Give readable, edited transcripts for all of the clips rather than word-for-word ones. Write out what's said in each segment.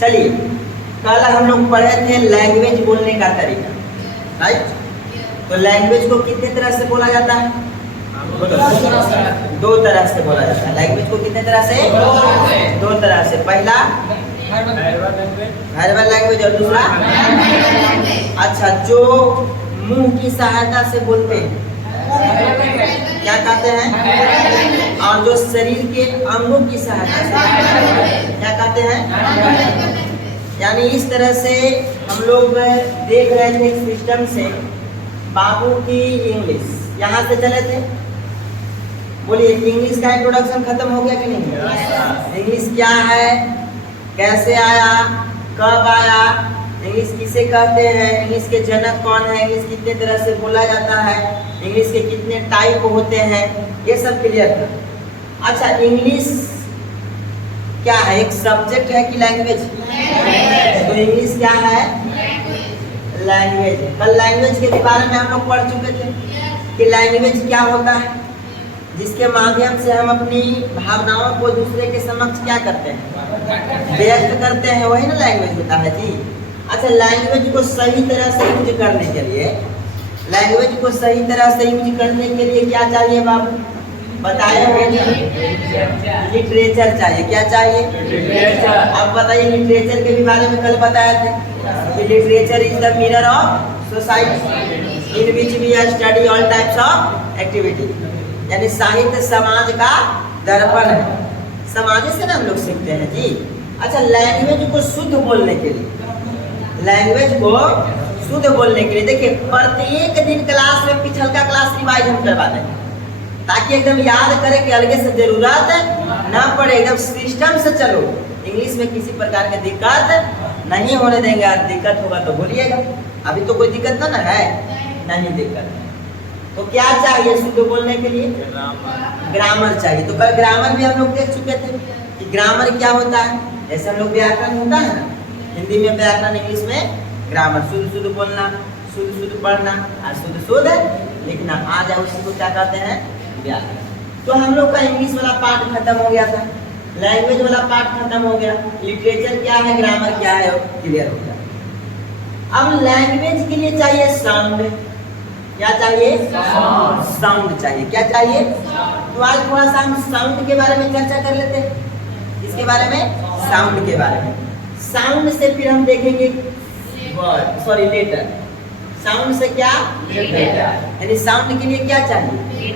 चलिए, कल हम लोग पढ़े थे लैंग्वेज बोलने का तरीका, राइट। तो लैंग्वेज को कितने तरह से बोला जाता है? दो तरह से बोला जाता है। लैंग्वेज को कितने तरह से? दो तरह से। पहला वर्बल लैंग्वेज और दूसरा। अच्छा, जो मुंह की सहायता से बोलते हैं क्या कहते हैं? और जो शरीर के अंगों की सहायता से क्या कहते हैं? यानी इस तरह से हम लोग देख रहे थे सिस्टम से बाबू की इंग्लिश, यहाँ से चले थे। बोलिए, इंग्लिश का इंट्रोडक्शन खत्म हो गया कि नहीं? इंग्लिश क्या है, कैसे आया, कब आया, इंग्लिश किसे कहते हैं, इंग्लिश के जनक कौन है, इंग्लिश कितने तरह से बोला जाता है, इंग्लिश के कितने टाइप होते हैं, ये सब क्लियर था। अच्छा, इंग्लिश क्या है? एक सब्जेक्ट है कि लैंग्वेज? तो इंग्लिश क्या है? लैंग्वेज। कल लैंग्वेज के बारे में हम लोग पढ़ चुके थे कि लैंग्वेज क्या होता है, जिसके माध्यम से हम अपनी भावनाओं को दूसरे के समक्ष क्या करते हैं? व्यक्त करते हैं, वही ना लैंग्वेज होता है जी। अच्छा, लैंग्वेज को सही तरह से यूज करने के लिए, लैंग्वेज को सही तरह से यूज करने के लिए क्या चाहिए बाबू? बताइए। लिटरेचर चाहिए। क्या चाहिए? अब बताइए, लिटरेचर के भी बारे में कल बताया थे कि literature is the mirror of society in which we study all types of activity. यानी साहित्य समाज का दर्पण है, समाज से ना हम लोग सीखते हैं जी। अच्छा, लैंग्वेज को शुद्ध बोलने के लिए, लैंग्वेज को शुद्ध बोलने के लिए देखिए, प्रत्येक दिन क्लास में पिछल का क्लास रिवाइज हम करवा देंगे ताकि एकदम याद करें कि अलग से जरूरत ना पड़े, एकदम सिस्टम से चलो। इंग्लिश में किसी प्रकार की दिक्कत नहीं होने देंगे। आज दिक्कत होगा तो बोलिएगा, अभी तो कोई दिक्कत ना है, नहीं दिक्कत। तो क्या चाहिए शुद्ध बोलने के लिए? ग्रामर चाहिए। तो कल ग्रामर भी हम लोग देख चुके थे कि ग्रामर क्या होता है। जैसे हम लोग व्याकरण होता है ना, हिंदी में व्याकरण, इंग्लिश में ग्रामर। शुद्ध शुद्ध बोलना, शुद्ध शुद्ध पढ़ना और शुद्ध शुद्ध लिखना। आज उसी को क्या कहते हैं? व्याकरण। तो हम लोग का इंग्लिश वाला पार्ट खत्म हो गया था, लैंग्वेज वाला पार्ट खत्म हो गया, लिटरेचर क्या है, ग्रामर क्या है, क्लियर हो गया। अब लैंग्वेज के लिए चाहिए साउंड। क्या चाहिए? साउंड चाहिए। क्या चाहिए? तो आज थोड़ा सा हम साउंड के बारे में चर्चा कर लेते हैं। इसके बारे में, साउंड के बारे में। साउंड से फिर हम देखेंगे वर्ड, सॉरी लेटर। साउंड से क्या? लेटर। यानी साउंड के लिए क्या चाहिए?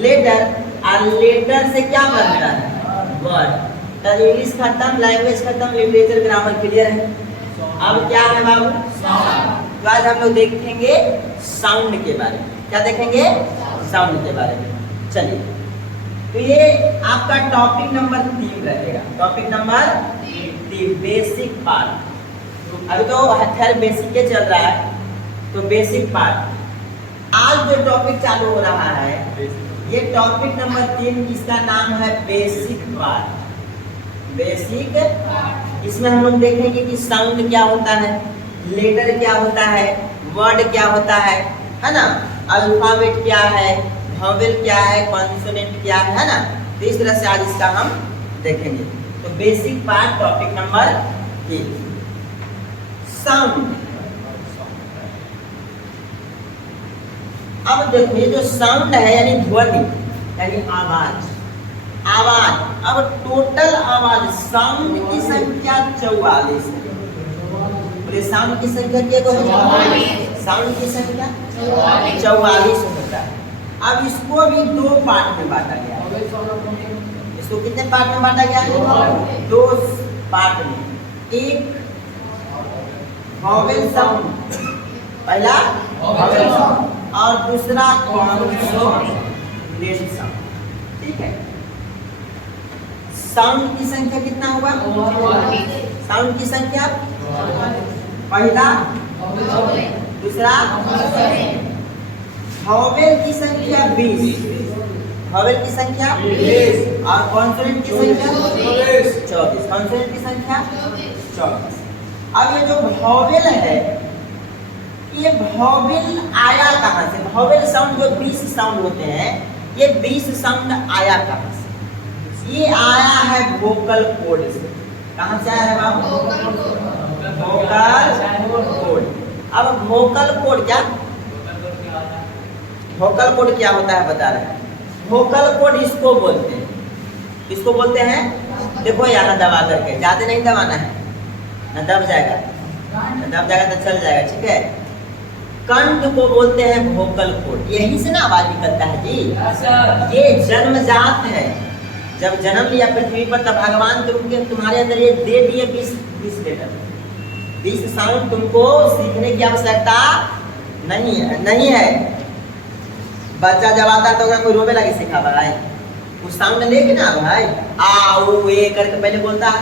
लेटर। और लेटर से क्या बनता है? वर्ड। तो इंग्लिश खत्म, लैंग्वेज खत्म, लिटरेचर ग्रामर क्लियर है। अब क्या है बाबू? तो आज हम लोग देखेंगे साउंड के बारे में। क्या देखेंगे? साउंड के बारे में। चलिए, तो ये आपका टॉपिक नंबर 3 रहेगा। Topic number 3, basic part. अभी तो खैर बेसिक के चल रहा है, तो बेसिक पार्ट। आज जो टॉपिक चालू हो रहा है, ये टॉपिक नंबर 3, इसका नाम है बेसिक पार्ट। बेसिक। इसमें हम लोग देखेंगे कि साउंड क्या होता है, लेटर क्या होता है, वर्ड क्या होता है ना, अल्फाबेट क्या है, वॉवेल क्या है, कॉन्सोनेंट क्या है ना। तो इस तरह से आज इसका हम देखेंगे। तो basic part, topic number 3, sound. अब देखिए, जो साउंड है यानी ध्वनि, यानी आवाज। आवाज, अब टोटल आवाज, साउंड की संख्या 44 है। बोले साउंड की संख्या क्या है? साउंड की संख्या 44 होता है। अब इसको भी 2 पार्ट में बांटा गया है। इसको कितने पार्ट में बांटा गया है? 2 पार्ट में। एक वॉवेल साउंड, पहला वॉवेल साउंड, और दूसरा कॉन्सोनेंट साउंड। ठीक है। साउंड की संख्या कितना होगा? साउंड की संख्या, पहला, दूसरा, वॉवेल की संख्या 20, वॉवेल की संख्या 20, और कॉन्सोनेंट की संख्या 24। कॉन्सोनेंट की संख्या 24। अब ये जो वॉवेल है, ये वॉवेल आया कहाँ से? वॉवेल साउंड जो 20 साउंड होते हैं, ये 20 साउंड आया कहाँ से? ये आया है वोकल कॉर्ड से। कहाँ से आया है बाबू? Vocal cord. अब वोकल कोड क्या, वोकल कोड क्या होता है बता रहे हैं। वोकल कोड इसको बोलते हैं, इसको बोलते हैं, देखो यहाँ दबा करके, ज्यादा नहीं दबाना है, ना दब जाएगा, ना दब जाएगा तो चल जाएगा, ठीक है। कंठ को बोलते हैं वोकल कोड, यहीं से ना आवाज निकलता है जी। ये जन्मजात है, जब जन्म लिया पृथ्वी पर तब भगवान तुमके तुम्हारे अंदर ये दे दिए 20 लेटर, 20 साउंड। तुमको सीखने की आवश्यकता नहीं है। बच्चा जब आता है तो अगर कोई रोवे लगे सीखा भाई, उस साउंड लेके ना भाई आ ओ ए करके पहले बोलता है।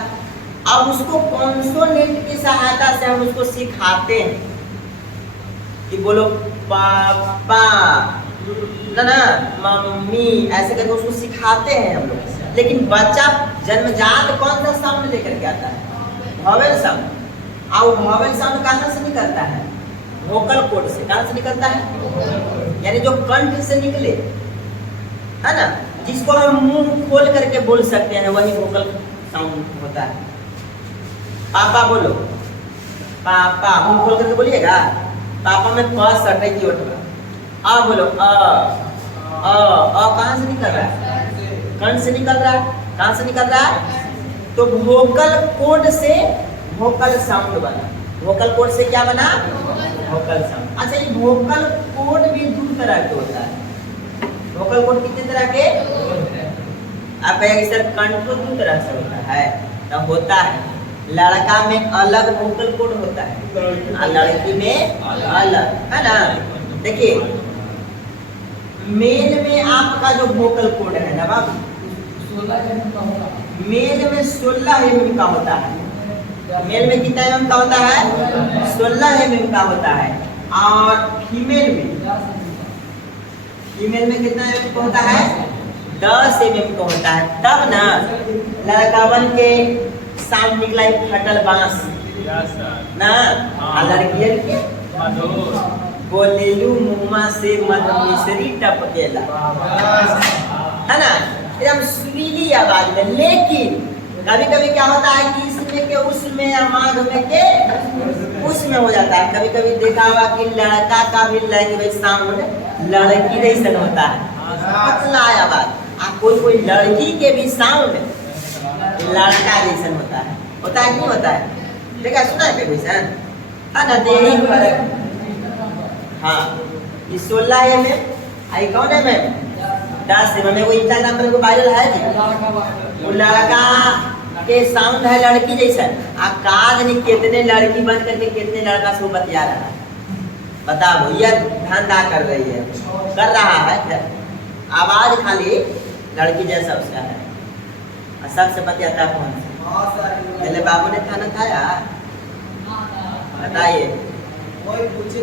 अब उसको कॉन्सोनेंट की सहायता से हम उसको सिखाते हैं कि बोलो पापा ना मम्मी, ऐसे करके उसको सिखाते हैं हम लोग। लेकिन बच्चा जन्मजात कौन सा साउंड लेकर के आता है? Vowel sound. और वॉवेल साउंड कहाँ से निकलता है? वोकल कोड से। कहाँ से निकलता है? यानी जो कंठ से निकले, है ना, जिसको हम मुंह खोल करके बोल सकते हैं, वही वोकल साउंड होता है। पापा बोलो, पापा मुंह खोल करके बोलिएगा। पापा में प सटे की उठवा। आ बोलो कहाँ से निकल रहा है? कंठ से निकल रहा है। कहाँ से निकल रहा है? तो वोकल कोड से वोकल साउंड बना। वोकल कोड से क्या बना? Vocal sound. अच्छा, ये वोकल कोड भी दो तरह के होता है। वोकल कोड कितने तरह के? आप कहेंगे सर कंठ तो दो तरह से होता है, तो होता है लड़का में अलग वोकल कोड होता है और लड़की में अलग, है ना। देखिए मेल में आपका जो वोकल कोड है ना बाबू, मेल में 16 mm का होता है। मेल में कितना mm का होता है? 16 mm का होता है। और फीमेल में कितना mm का होता है? 10 mm का होता है। तब ना लड़का बन के साउंड निकला एक फटल बांस ना, लड़कियन के बोलेलू मुँह से मत मिसरी टपकेला, है ना, एकदम सुरीली आवाज में। लेकिन कभी कभी क्या होता है कि इसमें के उसमें या माघ में के उसमें हो जाता है। कभी कभी देखा होगा कि लड़का का भी लैंग्वेज साउंड लड़की जैसा होता है, पतला आवाज। कोई लड़की के भी साउंड लड़का जैसा होता है कि नहीं होता है? देखा सुना है कोई सन, है ना, यही फर्क। हाँ, ये 16 mm, आई कौन है मैम? 10 mm। वो इंस्टाग्राम पर वायरल है जी, वो लड़का के साउंड है लड़की जैसा। काज नहीं कितने लड़की बन करके कितने लड़का से बतिया रहा है, बताओ। यह धंधा कर रही है, कर रहा है, आवाज खाली लड़की जैसा उसका है, सबसे बतियाता कौन से? पहले बाबू ने खाना खाया, बताइए,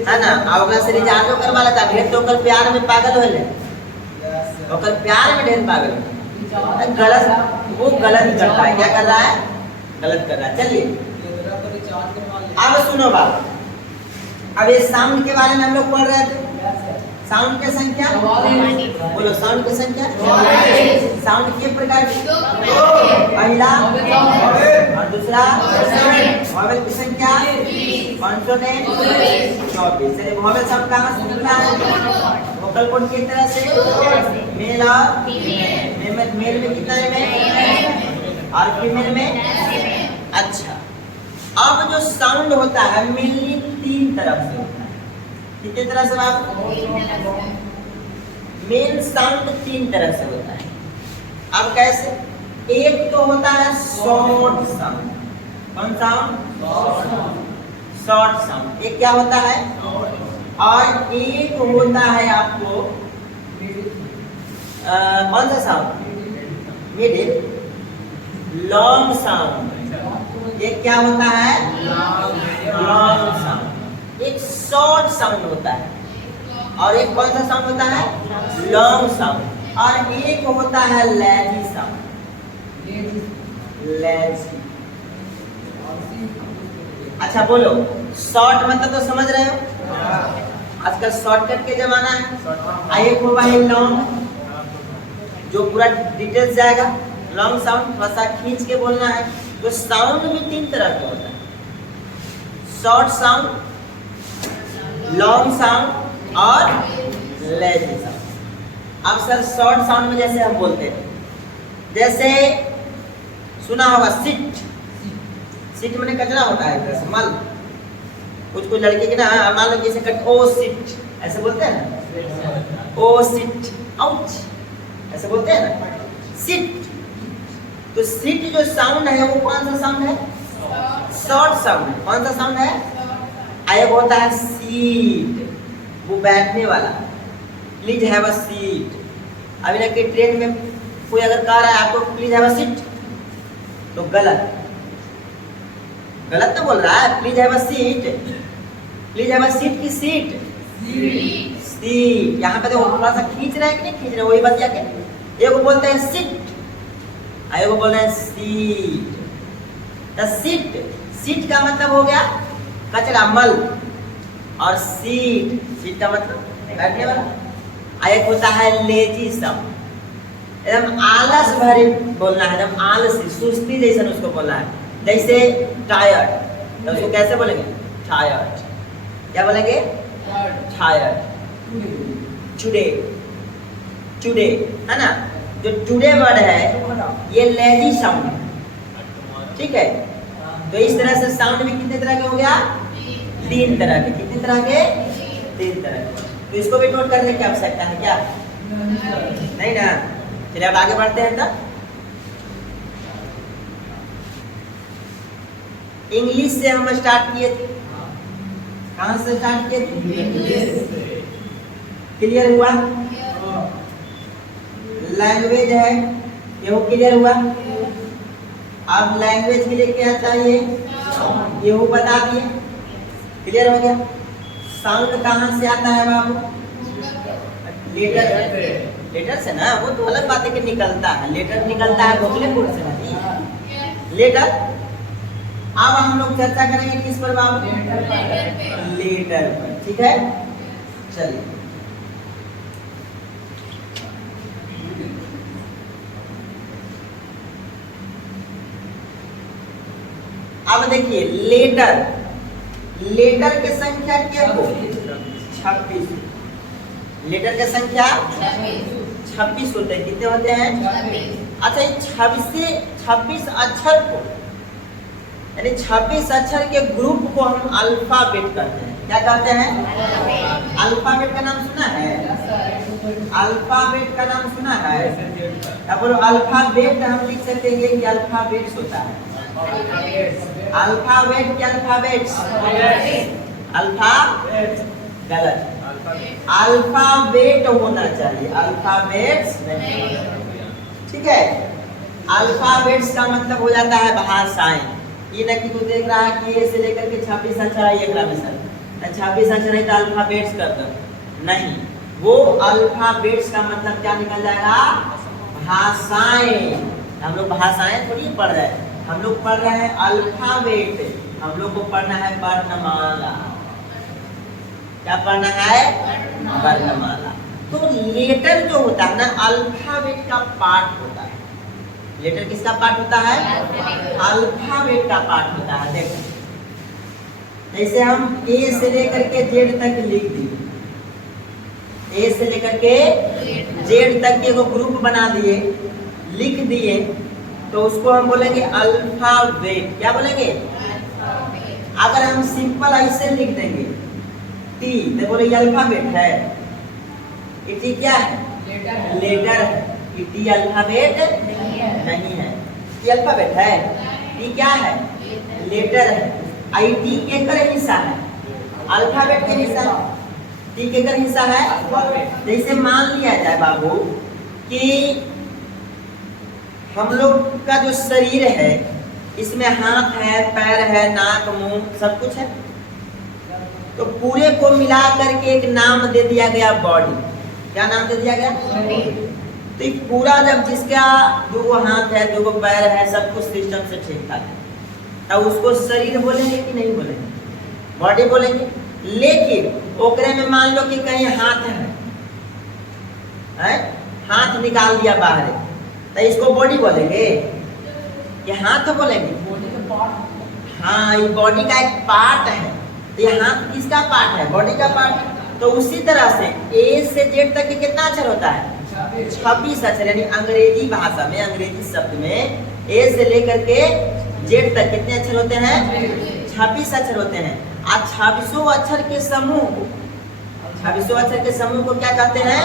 है ना। और से रिचार्जो करवा लेता, ढेर तो ओकर प्यार में पागल हो ले, ओकर प्यार में ढेर पागल हो। गलत, वो गलत करता है। क्या कर रहा है? गलत कर रहा है। चलिए अब सुनो बात, अब ये साउंड के बारे में हम लोग पढ़ रहे थे। साउंड की संख्या बोलो, साउंड की संख्या। साउंड के प्रकार, पहला और दूसरा। वॉवेल की संख्या कॉन्सोनेंट 24। वॉवेल साउंड कहाँ से निकला है? वोकल कोड किस तरह से? मेल और फीमेल। मेल में कितना है और फीमेल में? अच्छा, अब जो साउंड होता है मेनली 3 तरफ से होता है। कितने तरह से बात? मेन साउंड 3 तरह से होता है। अब कैसे? एक तो होता है शॉर्ट साउंड। कौन साउंड? Short sound. एक क्या होता है? और एक होता है आपको कौन सा साउंड? मिडिल। Long sound. एक क्या होता है? Long sound. एक शॉर्ट साउंड होता है और एक कौन सा साउंड होता है? Long sound. और एक होता है लेजी साउंड। लेजी। अच्छा बोलो, शॉर्ट मतलब तो समझ रहे हो? आजकल शॉर्टकट के जमाना है। एक मोबाइल लॉन्ग, जो पूरा डिटेल्स जाएगा। लॉन्ग साउंड थोड़ा सा खींच के बोलना है, तो साउंड भी 3 तरह का होता है, शॉर्ट साउंड, लॉन्ग साउंड और लेजी साउंड। अब सर शॉर्ट साउंड में जैसे हम बोलते हैं, जैसे सुना होगा सिट, सिट मैंने कचरा होता है, जैसे मल, कुछ कुछ लड़के की ना मान लो जैसे कट ओ सिट ऐसे बोलते हैं ना, ओ सिट आउच ऐसे बोलते हैं ना, सिट। तो सिट जो साउंड है वो कौन सा साउंड है? शॉर्ट साउंड है। कौन सा साउंड है? एक होता है सीट, वो बैठने वाला, प्लीज हैव अ सीट। अभी ना कि ट्रेन में कोई अगर कह रहा है आपको प्लीज हैव अ सीट, तो गलत गलत तो बोल रहा है, please have a seat, please have a seat की सीट, सीट। यहाँ पे देखो थोड़ा सा खींच रहे हैं कि नहीं खींच रहे, वही बतिया के एक बोलते हैं सीट, एक बोलते हैं सीट। तो सीट, सीट का मतलब हो गया कचरा मल, और सीट, सीट का मतलब बैठने वाला। एक होता है लेजी साउंड, एकदम आलस भरे बोलना है, एकदम आलसी सुस्ती जैसा उसको बोलना है। जैसे टायर्ड, तो उसको कैसे बोलेंगे? टायर्ड। क्या बोलेंगे? टायर्ड। टुडे, टुडे है ना, जो टुडे वर्ड है ये लेजी साउंड है, ठीक है। तो इस तरह से साउंड भी कितने तरह के हो गया? 3 तरह के। कितने तरह के? 3 तरह के। तो इसको भी नोट करने की आवश्यकता है क्या? नहीं ना। चलिए अब आगे बढ़ते हैं। तब इंग्लिश से हम स्टार्ट किए थे, कहाँ से स्टार्ट किए थे? क्लियर हुआ? लैंग्वेज है ये क्लियर हुआ। अब लैंग्वेज के लिए क्या चाहिए? ये बता दिए, क्लियर हो गया। साउंड कहाँ से आता है बाबू? लेटर, लेटर से ना, वो तो अलग बात है कि निकलता है, लेटर निकलता है भोसले बोर्ड से नहीं, लेटर। अब हम लोग चर्चा करेंगे किस पर बाबू? लेटर पर, ठीक है। चलिए अब देखिए लेटर, लेटर की संख्या क्या हो? 26। लेटर की संख्या 26 होते हैं। कितने होते हैं? 26। अच्छा, 26 अक्षर को, यानी 26 अक्षर के ग्रुप को हम अल्फाबेट कहते हैं। क्या कहते हैं? अल्फाबेट का नाम सुना है? अल्फाबेट का नाम सुना है? अब बोलो अल्फाबेट हम लिख सकते हैं कि अल्फाबेट्स होता है। अल्फाबेट क्या? अल्फाबेट्स, अल्फा गलत, अल्फाबेट होना चाहिए, अल्फाबेट्स नहीं, ठीक है। अल्फाबेट्स का मतलब हो जाता है भाषाएं। ये ना कि तू देख रहा है कि ए से लेकर के 26 अक्षर है, एक में सर 26 अक्षर है तो अल्फाबेट्स कर दो, नहीं। वो अल्फाबेट्स का मतलब क्या निकल जाएगा? भाषाएं। हम लोग भाषाएं थोड़ी पढ़ रहे हैं, हम लोग पढ़ रहे हैं अल्फाबेट। हम लोग को पढ़ना है वर्णमाला। क्या पढ़ना है? वर्णमाला। तो लेटर जो होता है ना, अल्फाबेट का पार्ट होता है। लेटर किसका पार्ट होता है? अल्फाबेट का पार्ट होता है। देखो जैसे हम ए से लेकर के जेड तक लिख दिए, ए से लेकर के जेड तक के को ग्रुप बना दिए, लिख दिए, तो उसको हम बोलेंगे अल्फाबेट। क्या बोलेंगे? अगर हम सिंपल ऐसे लिख देंगे टी, तो बोले ये अल्फाबेट है, ये टी क्या है? लेटर है। ये टी अल्फाबेट नहीं है, टी अल्फाबेट है। टी क्या है? लेटर है। आई टी केकर हिस्सा है? अल्फाबेट के हिस्सा। टी केकर हिस्सा है? जैसे मान लिया जाए बाबू कि हम लोग का जो शरीर है इसमें हाथ है, पैर है, नाक, मुंह, सब कुछ है। तो पूरे को मिला करके एक नाम दे दिया गया बॉडी। क्या नाम दे दिया गया? तो पूरा जब जिसका 2 हाथ है, 2 पैर है, सब कुछ सिस्टम से ठीक ठाक है, तब उसको शरीर बोलेंगे कि नहीं बोलेंगे? बॉडी बोलेंगे। लेकिन ओकरे में मान लो कि कहीं हाथ है, हाथ निकाल दिया बाहर, तो इसको बॉडी बोलेंगे? ये हाथ तो बोलेंगे, हाँ ये बॉडी का एक पार्ट है। तो ये हाथ किसका पार्ट है? बॉडी का पार्ट। तो उसी तरह से ए से जेड तक के कितना अक्षर होता है? 26 अक्षर। यानी अंग्रेजी भाषा में, अंग्रेजी शब्द में ए से लेकर के जेड तक कितने अक्षर होते हैं? 26 अक्षर होते हैं। आज 26 अक्षर के समूह को, 26 अक्षर के समूह को क्या कहते हैं?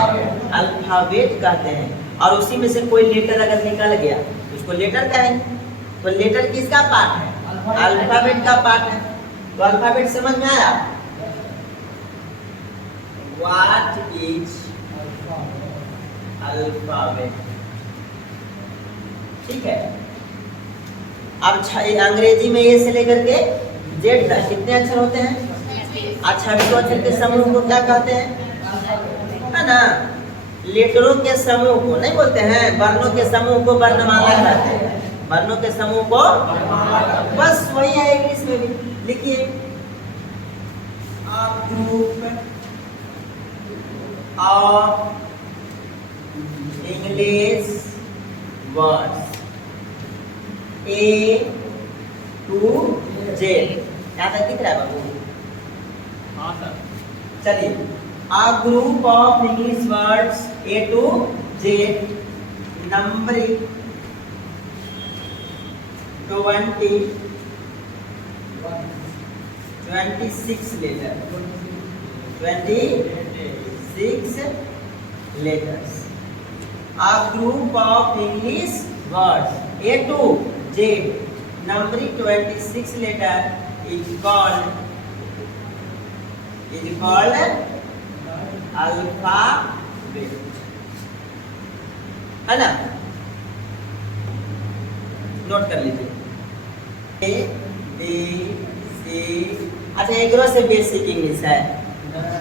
अल्फाबेट कहते हैं। और उसी में से कोई लेटर अगर निकल गया उसको लेटर कहेंगे। तो लेटर किसका पार्ट है? अल्फाबेट का पार्ट है। तो अल्फाबेट समझ में आया? What is alphabet? ठीक है। अब अंग्रेजी में ए से लेकर के जेड तक कितने अक्षर होते हैं? 26 अक्षर के समूह को क्या कहते हैं? है ना, लेटरों के समूह को नहीं बोलते हैं, वर्णों के समूह को वर्णमाला कहते हैं। वर्णों के समूह को, बस वही है इंग्लिश में भी। लिखिए, group of English words A to Z। यहाँ तक दिख रहा है बाबू? हाँ सर। चलिए, a group of English words A to Z numbering 26 letters। A group of English words A to Z numbering 26 letter is called alphabet। है ना, note कर लीजिए। A B C। अच्छा, एक से बेसिक इंग्लिश है,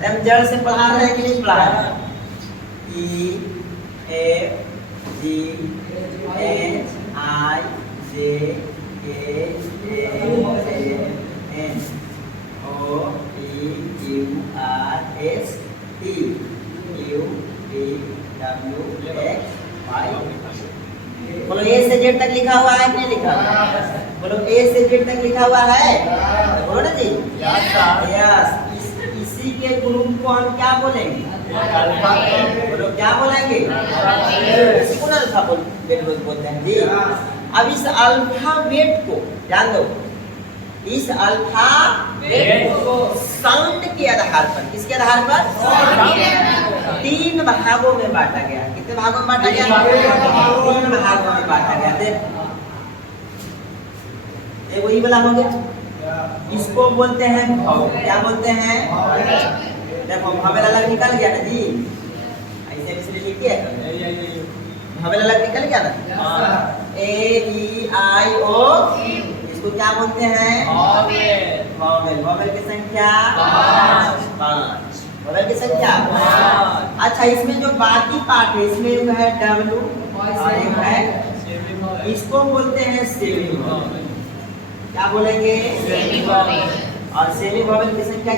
हम जड़ से पढ़ा रहे हैं, इंग्लिश पढ़ा रहे हैं। E F G H I J K L M N O P Q R S T U V W X Y। बोलो ए से जेड तक लिखा हुआ है कि नहीं लिखा हुआ? बोलो ए से जेड तक लिखा हुआ है, बोलो ना जी। यस। इसी के ग्रुप को हम क्या बोलेंगे? बोलो क्या बोलेंगे? इसी को ना अल्फाबेट बोलते हैं जी। अब इस अल्फाबेट को ध्यान दो, इस अल्फाबेट को साउंड के आधार पर, किसके आधार पर? 3 भागों में बांटा गया। कितने भागों में बांटा गया? 3 भागों में बांटा गया। देखो ये वाला हो गया, इसको बोलते हैं भाव। क्या बोलते हैं? देखो भावेल अलग निकल गया ना जी, ऐसे इसलिए लिखिए, भावेल अलग निकल गया ना। A E I O, इसको क्या बोलते हैं? भावेल। भावेल की संख्या 5। भावेल की संख्या 5। अच्छा, इसमें जो बाकी पार्ट है, इसमें एक है W और एक है, इसको बोलते हैं सेमी भावेल। क्या बोलेंगे? Semi vowel. और सेमी भावेल की संख्या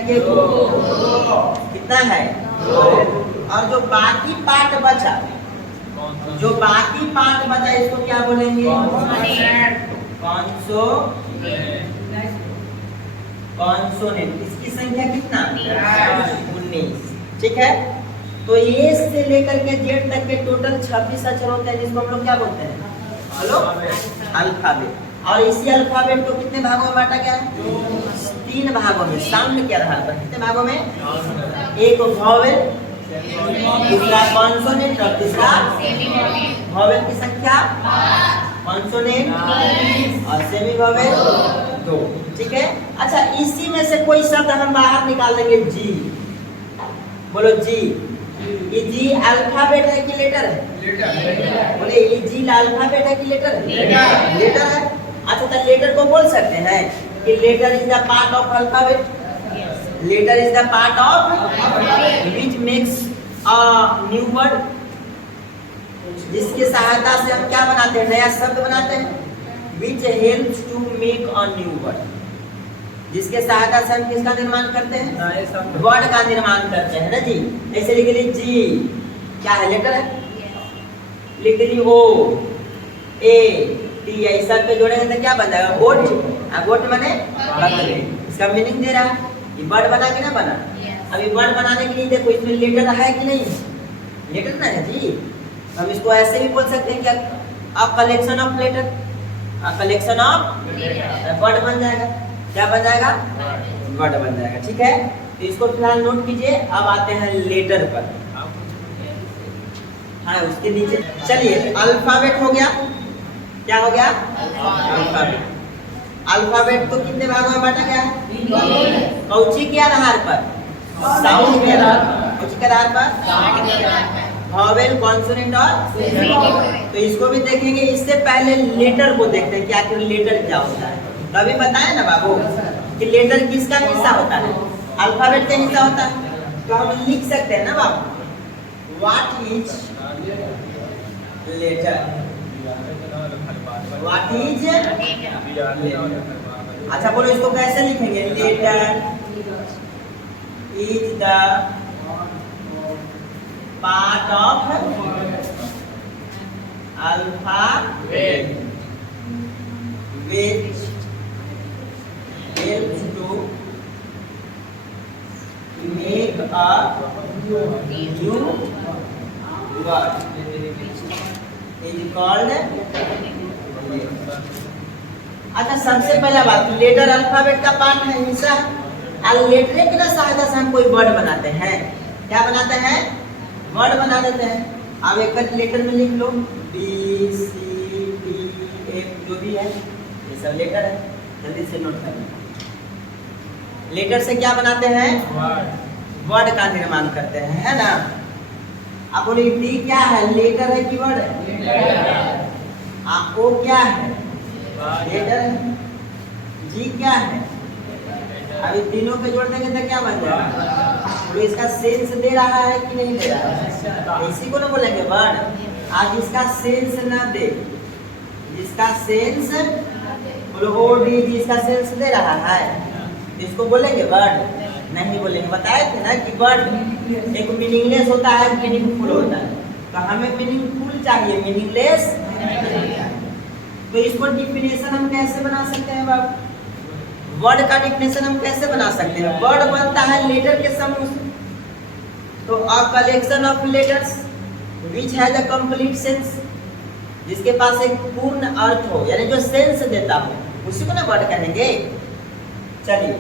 कितना है? 2। और जो बाकी पार्ट बचा, इसको क्या बोलेंगे? कॉन्सोनेंट। इसकी संख्या कितना? 19। ठीक है। तो ए से लेकर के जेड तक के टोटल 26 अक्षर होते हैं, जिसको हम लोग क्या बोलते हैं? Hello, alphabet. और इसी अल्फाबेट को कितने भागों में बांटा गया है? 3 भागों में, साउंड के आधार पर। कितने भागों में? एक वॉवेल, दूसरा कॉन्सोनेंट और तीसरा सेमी वॉवेल। वॉवेल की संख्या 5, कॉन्सोनेंट और सेमी वॉवेल 2। ठीक है। अच्छा, इसी में से कोई शब्द हम बाहर निकाल देंगे। जी, बोलो जी। ये जी अल्फाबेट है कि लेटर है? बोले ये जी अल्फाबेट है कि लेटर है? लेटर है। अच्छा, तो लेटर को बोल सकते हैं कि letter is the part of alphabet. Letter is the part of which makes a new word, जिसकी सहायता से हम क्या बनाते हैं? नया शब्द बनाते हैं। Which helps to make a new word, जिसके सहायता से हम किसका निर्माण करते हैं? वर्ड का निर्माण करते हैं ना जी। ऐसे लिख लीजिए जी, क्या है? लेटर है। लिख दीजिए O A टी आई सब पे जोड़ेंगे तो क्या बन जाएगा? गोट। गोट माने बकरी। इसका मीनिंग दे रहा है। ये वर्ड बना कि ना बना? अभी वर्ड बनाने के लिए देखो इसमें लेटर है कि नहीं? लेटर ना है जी। हम इसको ऐसे भी बोल सकते हैं कि a collection of letter, a collection of word बन जाएगा। क्या बन जाएगा? वर्ड बन जाएगा। ठीक है, तो इसको फिलहाल नोट कीजिए। अब आते हैं लेटर पर। हाँ, उसके नीचे चलिए अल्फाबेट हो गया। क्या हो गया? अल्फाबेट। अल्फाबेट तो कितने भागों में बांटा गया है? कौची के आधार पर? साउंड के आधार पर। कौची के आधार पर? वॉवेल, कॉन्सोनेंट और तो इसको भी देखेंगे। इससे पहले लेटर को देखते हैं कि आखिर लेटर क्या होता है। तो अभी बताया ना बाबू कि लेटर किसका हिस्सा होता है? अल्फाबेट का हिस्सा होता है। तो हम लिख सकते हैं ना बाबू, what is letter? What is letter? अच्छा बोलो, इसको कैसे लिखेंगे? Letter is the part of alphabet which helps to make a new word is called letter. अच्छा, सबसे पहला बात, लेटर अल्फाबेट का पार्ट है, हिस्सा है। और लेटर की सहायता से हम कोई वर्ड बनाते हैं। क्या बनाते हैं? वर्ड बना देते हैं। अब एक लेटर में लिख लो, बी सी डी एफ, जो भी है ये सब लेटर है। जल्दी से नोट कर लो। लेटर से क्या बनाते हैं? वर्ड का निर्माण करते हैं, है ना? आप बोले डी क्या है? लेटर है कि वर्ड है? ओ क्या है? लेटर है। जी क्या है? अभी तीनों पे जोड़ देंगे तो क्या बन जाएगा? तो इसका सेंस दे रहा है कि नहीं दे रहा है? इसी को ना बोलेंगे वर्ड। आज इसका सेंस ना दे, जिसका सेंस बोलो ओ डी, जिसका सेंस दे रहा है, इसको बोलेंगे वर्ड? नहीं बोलेंगे। बताए थे ना कि वर्ड एक मीनिंगलेस होता है, मीनिंगफुल होता है। तो हमें मीनिंगफुल चाहिए, मीनिंगलेस नहीं। तो इसको डिफिनेशन हम कैसे बना सकते हैं बाबू? वर्ड का डिफिनेशन हम कैसे बना सकते हैं? वर्ड बनता है लेटर के समूह से। तो अ collection of letters which has a complete sense, जिसके पास एक पूर्ण अर्थ हो, यानी जो सेंस देता हो, उसी को ना वर्ड कहेंगे। चलिए